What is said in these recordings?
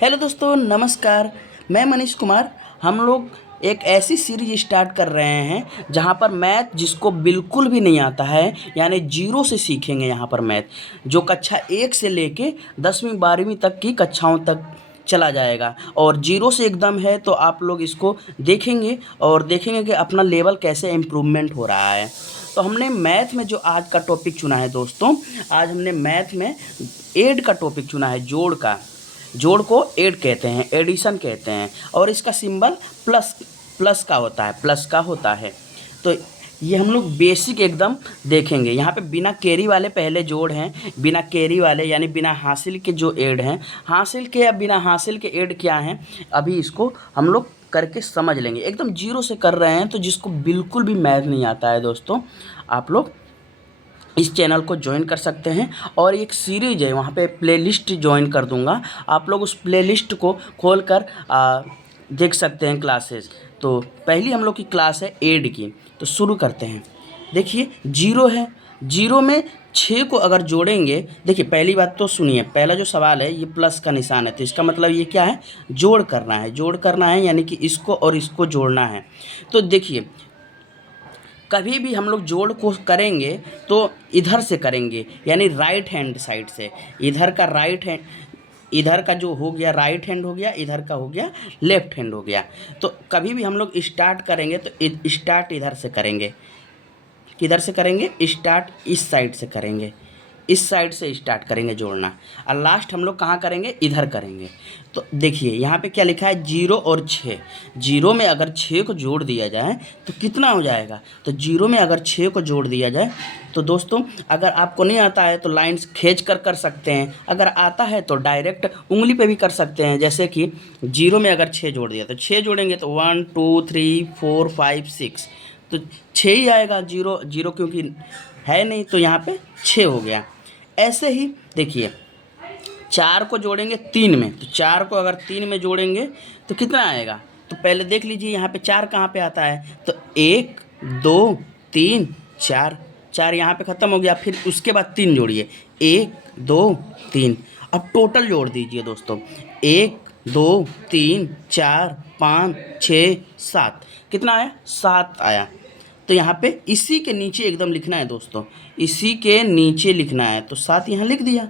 Hello दोस्तों, नमस्कार। मैं मनीष कुमार। हम लोग एक ऐसी सीरीज स्टार्ट कर रहे हैं जहां पर मैथ जिसको बिल्कुल भी नहीं आता है यानी जीरो से सीखेंगे। यहाँ पर मैथ जो कक्षा 1 से लेके 10वीं 12वीं तक की कक्षाओं तक चला जाएगा और जीरो से एकदम है। तो आप लोग इसको देखेंगे और देखेंगे कि अपना लेवल कैसे इम्प्रूवमेंट हो रहा है। तो हमने मैथ में जो आज का टॉपिक चुना है दोस्तों, आज हमने मैथ में ऐड का टॉपिक चुना है, जोड़ का। जोड़ को ऐड कहते हैं, एडिशन कहते हैं और इसका सिंबल प्लस प्लस का होता है, प्लस का होता है। तो ये हम लोग बेसिक एकदम देखेंगे। यहाँ पे बिना कैरी वाले पहले जोड़ हैं, बिना कैरी वाले यानी बिना हासिल के जो ऐड हैं, हासिल के या बिना हासिल के ऐड क्या हैं, अभी इसको हम लोग करके समझ लेंगे। एकदम जीरो से कर रहे हैं, तो जिसको बिल्कुल भी मैथ नहीं आता है दोस्तों, आप लोग इस चैनल को ज्वाइन कर सकते हैं। और एक सीरीज है, वहाँ पे प्लेलिस्ट ज्वाइन कर दूंगा, आप लोग उस प्लेलिस्ट को खोल कर देख सकते हैं क्लासेस। तो पहली हम लोग की क्लास है ऐड की, तो शुरू करते हैं। देखिए जीरो है, जीरो में 6 को अगर जोड़ेंगे, देखिए पहली बात तो सुनिए, पहला जो सवाल है ये प्लस का निशान है, तो इसका मतलब ये क्या है, जोड़ करना है। जोड़ करना है यानी कि इसको और इसको जोड़ना है। तो देखिए कभी भी हम लोग जोड़ को करेंगे तो इधर से करेंगे, यानी राइट हैंड साइड से। इधर का राइट हैंड, इधर का जो हो गया राइट हैंड हो गया, इधर का हो गया लेफ्ट हैंड हो गया। तो कभी भी हम लोग स्टार्ट करेंगे तो स्टार्ट इधर से करेंगे। किधर से करेंगे? स्टार्ट इस साइड से करेंगे, इस साइड से स्टार्ट करेंगे जोड़ना, और लास्ट हम लोग कहाँ करेंगे? इधर करेंगे। तो देखिए यहाँ पे क्या लिखा है, 0 और 6। जीरो में अगर 6 को जोड़ दिया जाए तो कितना हो जाएगा? तो जीरो में अगर 6 को जोड़ दिया जाए तो दोस्तों, अगर आपको नहीं आता है तो लाइन्स खींच कर सकते हैं, अगर आता है तो डायरेक्ट उंगली पे भी कर सकते हैं। जैसे कि जीरो में अगर 6 जोड़ दिया तो 6 जोड़ेंगे तो 1 2 3 4 5 6, तो 6 ही आएगा। जीरो जीरो क्योंकि है नहीं तो यहाँ पे 6 हो गया। ऐसे ही देखिए 4 को जोड़ेंगे 3 में, तो 4 को अगर 3 में जोड़ेंगे तो कितना आएगा? तो पहले देख लीजिए यहाँ पे 4 कहाँ पे आता है, तो 1 2 3 4, 4 यहाँ पे ख़त्म हो गया। फिर उसके बाद 3 जोड़िए, 1 2 3। अब टोटल जोड़ दीजिए दोस्तों, 1 2 3 4 5 6 7, कितना आया? 7 आया। तो यहाँ पे इसी के नीचे एकदम लिखना है दोस्तों, इसी के नीचे लिखना है, तो 7 यहाँ लिख दिया।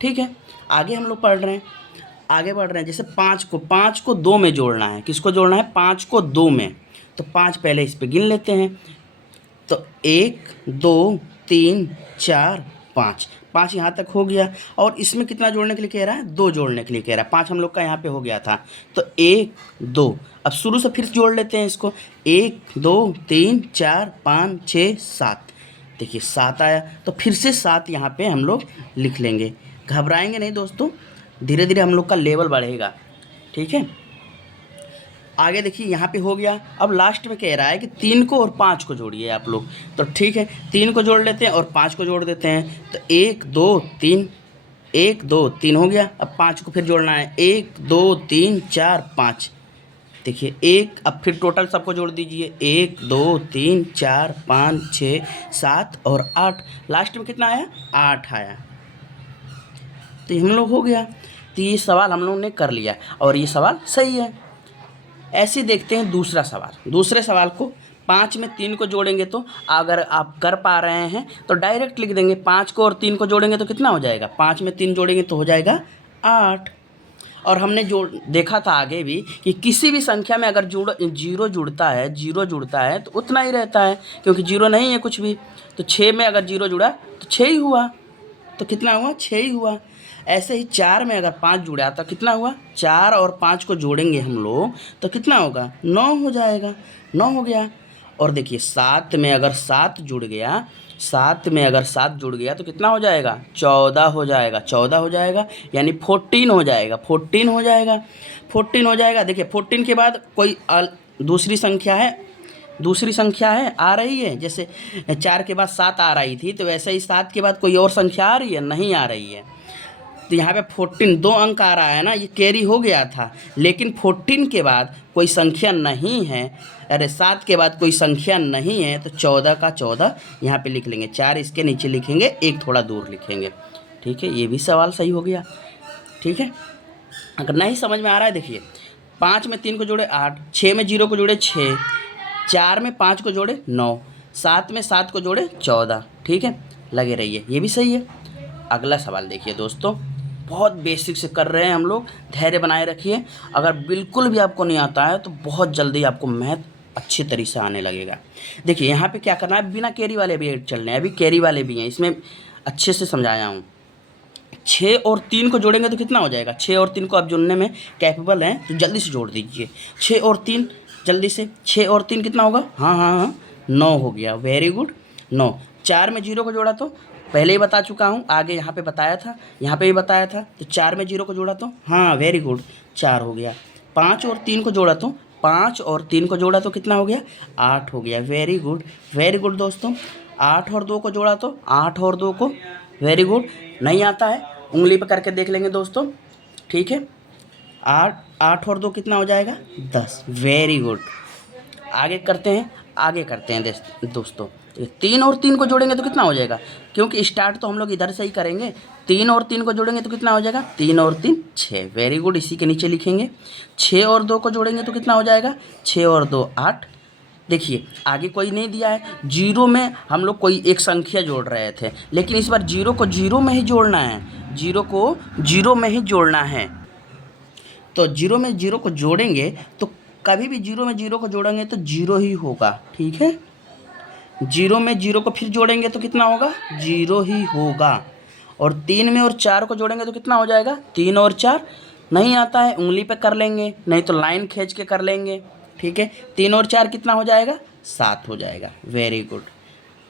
ठीक है, आगे हम लोग पढ़ रहे हैं, आगे बढ़ रहे हैं। जैसे 5 को 2 में जोड़ना है, किसको जोड़ना है? 5 को 2 में, तो 5 पहले इस पे गिन लेते हैं। तो 1 2 3 4 5, 5 यहाँ तक हो गया। और इसमें कितना जोड़ने के लिए कह रहा है? 2 जोड़ने के लिए कह रहा है। 5 हम लोग का यहाँ पे हो गया था, तो 1 2। अब शुरू से फिर जोड़ लेते हैं इसको, 1 2 3 4 5 6 7। देखिए 7 आया, तो फिर से 7 यहाँ पे हम लोग लिख लेंगे। घबराएंगे नहीं दोस्तों, धीरे धीरे हम लोग का लेवल बढ़ेगा। ठीक है, आगे देखिए यहाँ पे हो गया। अब लास्ट में कह रहा है कि 3 को और 5 को जोड़िए आप लोग। तो ठीक है, 3 को जोड़ लेते हैं और 5 को जोड़ देते हैं। तो 1 2 3, 1 2 3 हो गया। अब 5 को फिर जोड़ना है, 1 2 3 4 5। देखिए 1, अब फिर टोटल सबको जोड़ दीजिए, 1 2 3 4 5 6 7 और 8। लास्ट में कितना आया? 8 आया। तो हम लोग हो गया। तो ये सवाल हम लोग ने कर लिया और ये सवाल सही है। ऐसे देखते हैं दूसरा सवाल। दूसरे सवाल को 5 में 3 को जोड़ेंगे, तो अगर आप कर पा रहे हैं तो डायरेक्ट लिख देंगे। 5 को और 3 को जोड़ेंगे तो कितना हो जाएगा? 5 में 3 जोड़ेंगे तो हो जाएगा 8। और हमने जो देखा था आगे भी कि किसी भी संख्या में अगर जीरो जुड़ता है, जीरो जुड़ता है तो उतना ही रहता है, क्योंकि जीरो नहीं है कुछ भी। तो 6 में अगर जीरो जुड़ा तो 6 ही हुआ, तो कितना हुआ? 6 ही हुआ। ऐसे ही 4 में अगर 5 जुड़ा तो कितना हुआ? 4 और 5 को जोड़ेंगे हम लोग तो कितना होगा? 9 हो जाएगा, 9 हो गया। और देखिए 7 में अगर 7 जुड़ गया, 7 में अगर 7 जुड़ गया तो कितना हो जाएगा? 14 हो जाएगा, 14 हो जाएगा, यानी 14 हो जाएगा, 14 हो जाएगा, 14 हो जाएगा। देखिए 14 के बाद कोई दूसरी संख्या है, दूसरी संख्या है आ रही है। जैसे 4 के बाद 7 आ रही थी, तो वैसे ही 7 के बाद कोई और संख्या आ रही है? नहीं आ रही है। तो यहाँ पे 14 2 अंक आ रहा है ना, ये कैरी हो गया था। लेकिन 14 के बाद कोई संख्या नहीं है, अरे 7 के बाद कोई संख्या नहीं है, तो 14 का 14 यहाँ पे लिख लेंगे। 4 इसके नीचे लिखेंगे, 1 थोड़ा दूर लिखेंगे। ठीक है, ये भी सवाल सही हो गया। ठीक है, अगर नहीं समझ में आ रहा है, देखिए 5 में 3 को जोड़े 8, 6 में 0 को जोड़े 6, 4 में 5 को जोड़े 9, 7 में 7 को जोड़े 14। ठीक है, लगे रहिए, ये भी सही है। अगला सवाल देखिए दोस्तों, बहुत बेसिक से कर रहे हैं हम लोग, धैर्य बनाए रखिए। अगर बिल्कुल भी आपको नहीं आता है तो बहुत जल्दी आपको मैथ अच्छी तरीके से आने लगेगा। देखिए यहाँ पे क्या करना है, बिना कैरी वाले भी चलने हैं, अभी कैरी वाले भी हैं, इसमें अच्छे से समझाया हूँ। 6 और 3 को जोड़ेंगे तो कितना हो जाएगा, 6 और 3 को आप जोड़ने में कैपेबल हैं तो जल्दी से जोड़ दीजिए। 6 और 3 जल्दी से, 6 और 3 कितना होगा, हाँ हाँ हाँ 9 हो गया, वेरी गुड 9। 4 में 0 को जोड़ा तो पहले ही बता चुका हूँ, आगे यहाँ पे बताया था, यहाँ पे भी बताया था, तो 4 में 0 को जोड़ा तो हाँ वेरी गुड 4 हो गया। 5 और 3 को जोड़ा तो 5 और 3 को जोड़ा तो कितना हो गया, 8 हो गया, वेरी गुड दोस्तों। 8 और 2 को जोड़ा तो 8 और 2 को, वेरी गुड। नहीं आता है उंगली पे करके देख लेंगे दोस्तों, ठीक है। 8 और 2 कितना हो जाएगा, 10, वेरी गुड। आगे करते हैं दोस्तों। 3 और 3 को जोड़ेंगे तो कितना हो जाएगा, क्योंकि स्टार्ट तो हम लोग इधर से ही करेंगे। 3 और 3 को जोड़ेंगे तो कितना हो जाएगा, 3 और 3 6, वेरी गुड, इसी के नीचे लिखेंगे। 6 और 2 को जोड़ेंगे तो कितना हो जाएगा, 6 और 2 8। देखिए आगे कोई नहीं दिया है, जीरो में हम लोग कोई एक संख्या जोड़ रहे थे, लेकिन इस बार जीरो को जीरो में ही जोड़ना है, जीरो को जीरो में ही जोड़ना है। तो जीरो में जीरो को जोड़ेंगे तो कभी भी जीरो में जीरो को जोड़ेंगे तो जीरो ही होगा, ठीक है। जीरो में जीरो को फिर जोड़ेंगे तो कितना होगा, जीरो ही होगा। और 3 में और 4 को जोड़ेंगे तो कितना हो जाएगा, 3 और 4। नहीं आता है उंगली पे कर लेंगे, नहीं तो लाइन खींच के कर लेंगे, ठीक है। 3 और 4 कितना हो जाएगा, 7 हो जाएगा, वेरी गुड।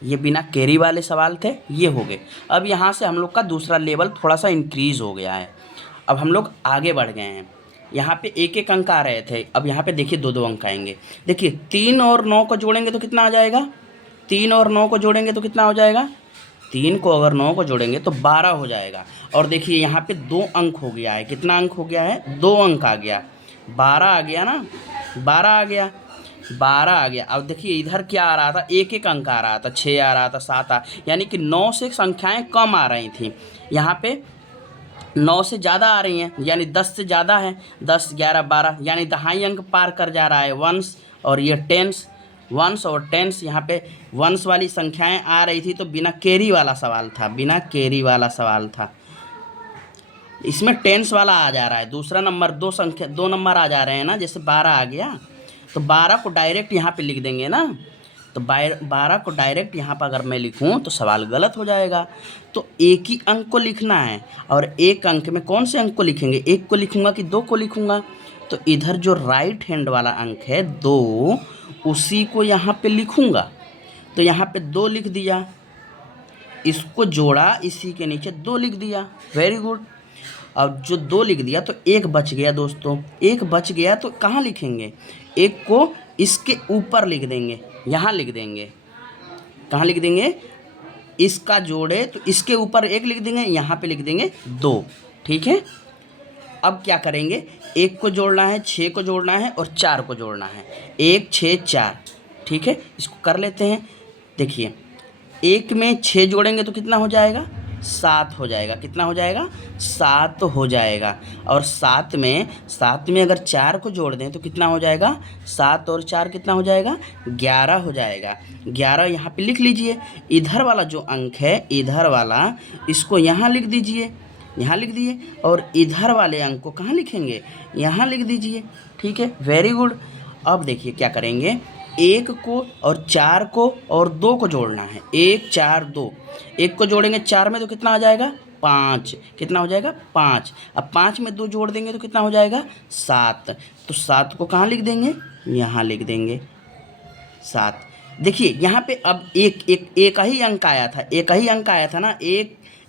ये बिना कैरी वाले सवाल थे, ये हो गए। अब यहाँ से हम लोग का दूसरा लेवल थोड़ा सा इंक्रीज़ हो गया है, अब हम लोग आगे बढ़ गए हैं। यहाँ पे एक एक अंक आ रहे थे, अब यहाँ पे देखिए दो दो अंक आएंगे। देखिए 3 और 9 को जोड़ेंगे तो कितना आ जाएगा, 3 और 9 को जोड़ेंगे तो कितना हो जाएगा, 3 को अगर 9 को जोड़ेंगे तो 12 हो जाएगा। और देखिए यहाँ पे 2 अंक हो गया है, कितना अंक हो गया है, 2 अंक आ गया, 12 आ गया ना, 12 आ गया, 12 आ गया। अब देखिए इधर क्या आ रहा था, एक एक अंक आ रहा था, 6 आ रहा था, 7 यानी कि 9 से संख्याएं कम आ रही थी। यहाँ पे 9 से ज़्यादा आ रही हैं, यानी 10 से ज़्यादा है, 10 11 12, यानी दहाई अंक पार कर जा रहा है वंस। और ये टेंस, वंस और टेंस, यहाँ पे वंस वाली संख्याएं आ रही थी तो बिना कैरी वाला सवाल था, बिना कैरी वाला सवाल था। इसमें टेंस वाला आ जा रहा है, दूसरा नंबर, दो नंबर आ जा रहे हैं ना, जैसे 12 आ गया तो 12 को डायरेक्ट यहाँ पे लिख देंगे ना, तो 12 को डायरेक्ट यहाँ पर अगर मैं लिखूँ तो सवाल गलत हो जाएगा। तो एक ही अंक को लिखना है, और एक अंक में कौन से अंक को लिखेंगे, एक को लिखूँगा कि दो को लिखूँगा, तो इधर जो राइट हैंड वाला अंक है 2, उसी को यहाँ पे लिखूँगा। तो यहाँ पे 2 लिख दिया, इसको जोड़ा, इसी के नीचे 2 लिख दिया, वेरी गुड। अब जो 2 लिख दिया तो एक बच गया दोस्तों, एक बच गया तो कहाँ लिखेंगे, एक को इसके ऊपर लिख देंगे, यहाँ लिख देंगे, कहाँ लिख देंगे, इसका जोड़े तो इसके ऊपर एक लिख देंगे, यहाँ पे लिख देंगे 2, ठीक है। अब क्या करेंगे, एक को जोड़ना है, 6 को जोड़ना है और 4 को जोड़ना है, 1 6 4, ठीक है। इसको कर लेते हैं। देखिए 1 में 6 जोड़ेंगे तो कितना हो जाएगा, 7 हो जाएगा, कितना हो जाएगा, 7 हो जाएगा। और 7 में अगर 4 को जोड़ दें तो कितना हो जाएगा, 7 और 4 कितना हो जाएगा, 11 हो जाएगा। 11 यहाँ पे लिख लीजिए, इधर वाला जो अंक है, इधर वाला, इसको यहाँ लिख दीजिए, यहाँ लिख दिए, और इधर वाले अंक को कहाँ लिखेंगे, यहाँ लिख दीजिए, ठीक है, वेरी गुड। अब देखिए क्या करेंगे, 1 को और 4 को और 2 को जोड़ना है, 1 4 2, 1 को जोड़ेंगे 4 में तो कितना आ जाएगा, 5, कितना हो जाएगा, 5। अब 5 में 2 जोड़ देंगे तो कितना हो जाएगा, 7। तो 7 को कहाँ लिख देंगे, यहाँ लिख देंगे 7। देखिए यहाँ पे अब एक ही अंक आया था, एक ही अंक आया था ना,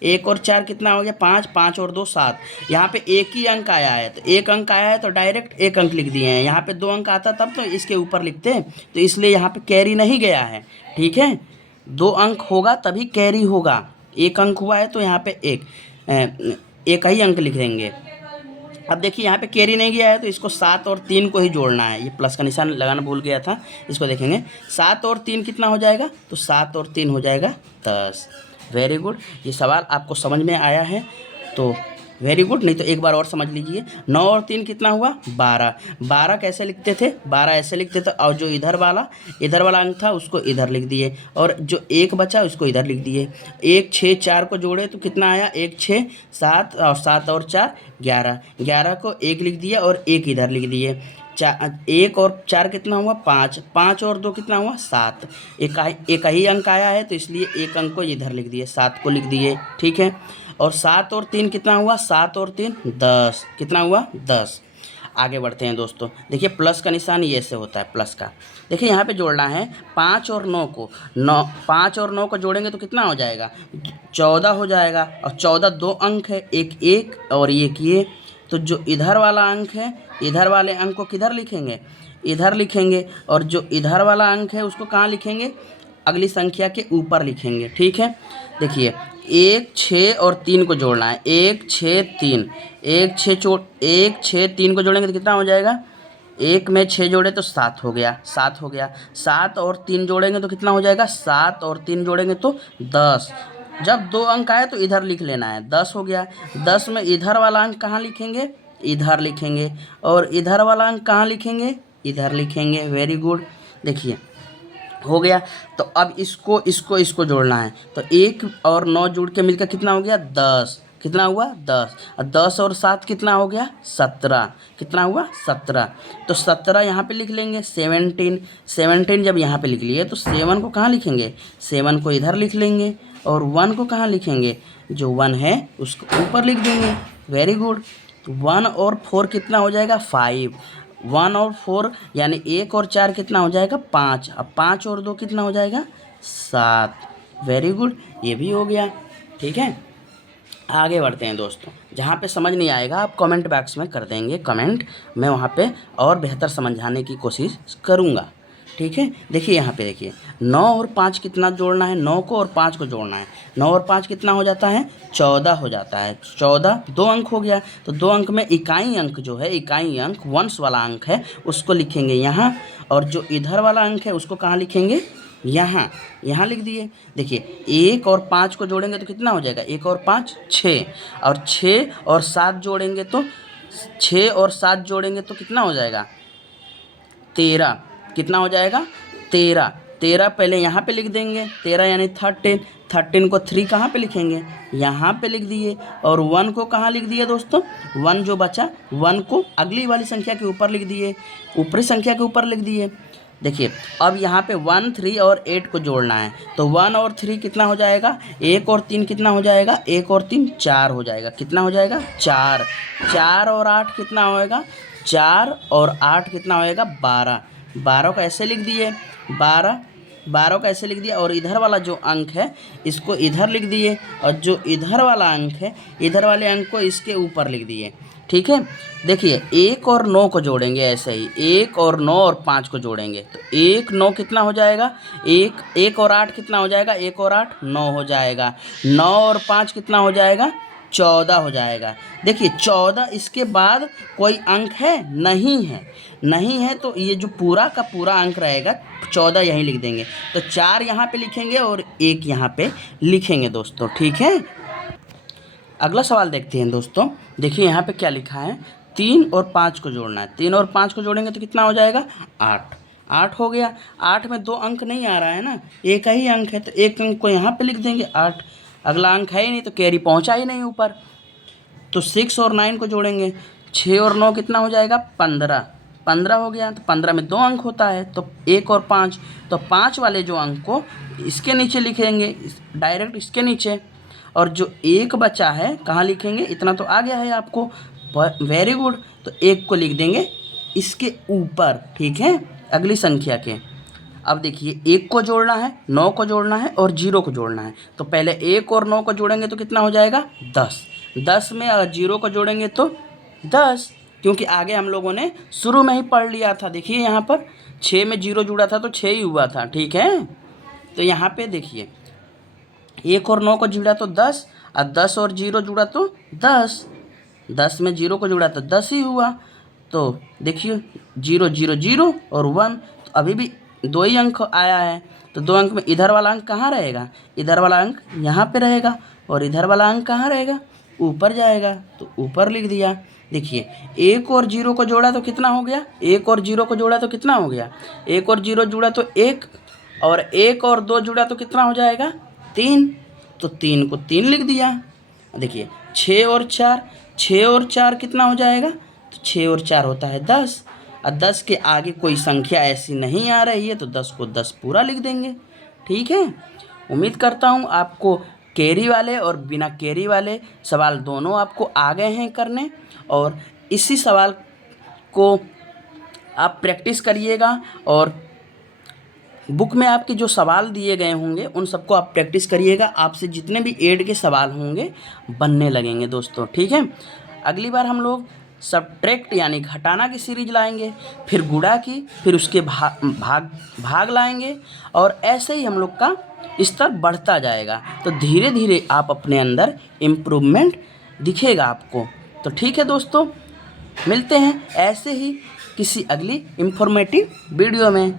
1 और 4 कितना हो गया, 5, 5 और 2 7। यहाँ पे एक ही अंक आया है, तो एक अंक आया है तो डायरेक्ट एक अंक लिख दिए हैं। यहाँ पे 2 अंक आता तब तो इसके ऊपर लिखते हैं, तो इसलिए यहाँ पे कैरी नहीं गया है, ठीक है। 2 अंक होगा तभी कैरी होगा, एक अंक हुआ है तो यहाँ पे एक ही अंक लिख देंगे। अब देखिए यहाँ पे कैरी नहीं गया है तो इसको 7 और 3 को ही जोड़ना है, ये प्लस का निशान लगाना भूल गया था, इसको देखेंगे 7 और 3 कितना हो जाएगा, तो 7 और 3 हो जाएगा 10, वेरी गुड। ये सवाल आपको समझ में आया है तो वेरी गुड। नहीं तो एक बार और समझ लीजिए, 9 और 3 कितना हुआ 12। 12 कैसे लिखते थे, 12 ऐसे लिखते थे, और जो इधर वाला अंक था उसको इधर लिख दिए, और जो एक बचा उसको इधर लिख दिए। 1 6 4 को जोड़े तो कितना आया, 1 6 7, और 7 और 4 11। 11 को 1 लिख दिया और 1 इधर लिख दिए। 1 और 4 कितना हुआ 5, 5 और 2 कितना हुआ 7। एक ही अंक आया है तो इसलिए एक अंक को इधर लिख दिए, 7 को लिख दिए, ठीक है। और 7 और 3 कितना हुआ, 7 और 3 10, कितना हुआ 10। आगे बढ़ते हैं दोस्तों, देखिए प्लस का निशान ये ऐसे होता है प्लस का। देखिए यहाँ पे जोड़ना है 5 और 9 को, 5 और 9 को जोड़ेंगे तो कितना हो जाएगा 14 हो जाएगा। और 14 दो अंक है, एक एक और एक ये, तो जो इधर वाला अंक है, इधर वाले अंक को किधर लिखेंगे, इधर लिखेंगे, और जो इधर वाला अंक है उसको कहाँ लिखेंगे, अगली संख्या के ऊपर लिखेंगे, ठीक है। देखिए 1 6 और 3 को जोड़ना है, 1 6 3, 1 6 3 को जोड़ेंगे तो कितना हो जाएगा, 1 में 6 जोड़े तो 7 हो गया, 7 हो गया। 7 और 3 जोड़ेंगे तो कितना हो जाएगा, 7 और 3 जोड़ेंगे तो 10। जब दो अंक आए तो इधर लिख लेना है, 10 हो गया। 10 में इधर वाला अंक कहाँ लिखेंगे, इधर लिखेंगे, और इधर वाला अंक कहाँ लिखेंगे, इधर लिखेंगे। Very good. देखिए हो गया। तो अब इसको जोड़ना है, तो 1 और 9 जुड़ के मिलकर कितना हो गया 10, कितना हुआ 10। और 10 और 7 कितना हो गया 17, कितना हुआ 17। तो 17 यहाँ पे लिख लेंगे। 17 जब यहाँ पे लिख लिए तो 7 को कहाँ लिखेंगे, 7 को इधर लिख लेंगे, और 1 को कहाँ लिखेंगे, जो 1 है उसको ऊपर लिख देंगे। Very good. 1 और 4 कितना हो जाएगा 5। 1 और 4 यानी 1 और 4 कितना हो जाएगा 5। अब 5 और 2 कितना हो जाएगा 7। वेरी गुड, ये भी हो गया, ठीक है। आगे बढ़ते हैं दोस्तों, जहाँ पे समझ नहीं आएगा आप कमेंट बॉक्स में कर देंगे कमेंट, मैं वहाँ पे और बेहतर समझाने की कोशिश करूँगा, ठीक है। देखिए यहाँ पे देखिए 9 और 5 कितना जोड़ना है, 9 को और 5 को जोड़ना है। 9 और 5 कितना हो जाता है 14 हो जाता है। 14 दो अंक हो गया, तो दो अंक में इकाई अंक जो है, इकाई अंक वंश वाला अंक है उसको लिखेंगे यहाँ, और जो इधर वाला अंक है उसको कहाँ लिखेंगे, यहाँ, यहाँ लिख दिए। देखिए 1 और 5 को जोड़ेंगे तो कितना हो जाएगा, 1 और 5 6, और 6 और 7 जोड़ेंगे तो 6 और 7 जोड़ेंगे तो कितना हो जाएगा 13, कितना हो जाएगा 13। 13 पहले यहाँ पे लिख देंगे, 13 यानी 13। 13 को 3 कहाँ पे लिखेंगे, यहाँ पे लिख दिए, और 1 को कहाँ लिख दिए दोस्तों, 1 जो बचा 1 को अगली वाली संख्या के ऊपर लिख दिए, ऊपरी संख्या के ऊपर लिख दिए। देखिए अब यहाँ पे 1 3 और 8 को जोड़ना है, तो 1 और 3 कितना हो जाएगा, 1 और 3 कितना हो जाएगा, 1 और 3 4 हो जाएगा, कितना हो जाएगा 4। 4 और 8 कितना होएगा, 4 और 8 कितना होएगा 12। 12 को ऐसे लिख दिए, 12 को ऐसे लिख दिया, और इधर वाला जो अंक है इसको इधर लिख दिए, और जो इधर वाला अंक है इधर वाले अंक को इसके ऊपर लिख दिए, ठीक है। देखिए 1 और 9 को जोड़ेंगे ऐसे ही, 1 और 9 और 5 को जोड़ेंगे तो 1 9 कितना हो जाएगा, 1 और 8 कितना हो जाएगा, 1 और 8 9 हो जाएगा। 9 और 5 कितना हो जाएगा 14 हो जाएगा। देखिए 14, इसके बाद कोई अंक है नहीं है, नहीं है, तो ये जो पूरा का पूरा अंक रहेगा 14 यहीं लिख देंगे, तो 4 यहाँ पे लिखेंगे और 1 यहाँ पे लिखेंगे दोस्तों, ठीक है। अगला सवाल देखते हैं दोस्तों। देखिए यहाँ पे क्या लिखा है, 3 और 5 को जोड़ना है। 3 और 5 को जोड़ेंगे तो कितना हो जाएगा 8। 8 हो गया। 8 में दो अंक नहीं आ रहा है ना, एक ही अंक है, तो एक अंक को यहाँ पे लिख देंगे 8। अगला अंक है ही नहीं तो कैरी पहुँचा ही नहीं ऊपर। तो 6 और 9 को जोड़ेंगे, 6 और 9 कितना हो जाएगा 15। 15 हो गया, तो 15 में दो अंक होता है, तो 1 और 5, तो 5 वाले जो अंक को इसके नीचे लिखेंगे, डायरेक्ट इसके नीचे, और जो एक बचा है कहाँ लिखेंगे, इतना तो आ गया है आपको, वेरी गुड। तो 1 को लिख देंगे इसके ऊपर, ठीक है, अगली संख्या के। अब देखिए 1 को जोड़ना है, 9 को जोड़ना है और 0 को जोड़ना है, तो पहले 1 और 9 को जोड़ेंगे तो कितना हो जाएगा 10। 10 में अगर 0 को जोड़ेंगे तो 10, क्योंकि आगे हम लोगों ने शुरू में ही पढ़ लिया था। देखिए यहाँ पर 6 में 0 जुड़ा था तो 6 ही हुआ था, ठीक है। तो यहाँ पे देखिए 1 और 9 को जुड़ा तो 10, और 10 और 0 जुड़ा तो 10। 10 में 0 को जुड़ा तो 10 ही हुआ। तो देखिए 0 0 0 और 1, तो अभी भी दो ही अंक आया है, तो दो अंक में इधर वाला अंक कहाँ रहेगा, इधर वाला अंक यहाँ पे रहेगा, और इधर वाला अंक कहाँ रहेगा, ऊपर जाएगा तो ऊपर लिख दिया। देखिए 1 और 0 को जोड़ा तो कितना हो गया, 1 और 0 को जोड़ा तो कितना हो गया, 1 और 0 जुड़ा तो 1, और 1 और 2 जुड़ा तो कितना हो जाएगा 3, तो 3 को 3 लिख दिया। देखिए 6 और 4, 6 और 4 कितना हो जाएगा, तो 6 और 4 होता है 10, और 10 के आगे कोई संख्या ऐसी नहीं आ रही है तो 10 को 10 पूरा लिख देंगे। ठीक है, उम्मीद करता हूँ आपको कैरी वाले और बिना कैरी वाले सवाल दोनों आपको आ गए हैं करने, और इसी सवाल को आप प्रैक्टिस करिएगा, और बुक में आपके जो सवाल दिए गए होंगे उन सबको आप प्रैक्टिस करिएगा। आपसे जितने भी एड के सवाल होंगे बनने लगेंगे दोस्तों। ठीक है, अगली बार हम लोग सब्ट्रैक्ट यानी घटाना की सीरीज लाएंगे, फिर गुणा की, फिर उसके भाग लाएंगे, और ऐसे ही हम लोग का स्तर बढ़ता जाएगा। तो धीरे धीरे आप अपने अंदर इम्प्रूवमेंट दिखेगा आपको। तो ठीक है दोस्तों, मिलते हैं ऐसे ही किसी अगली इंफॉर्मेटिव वीडियो में।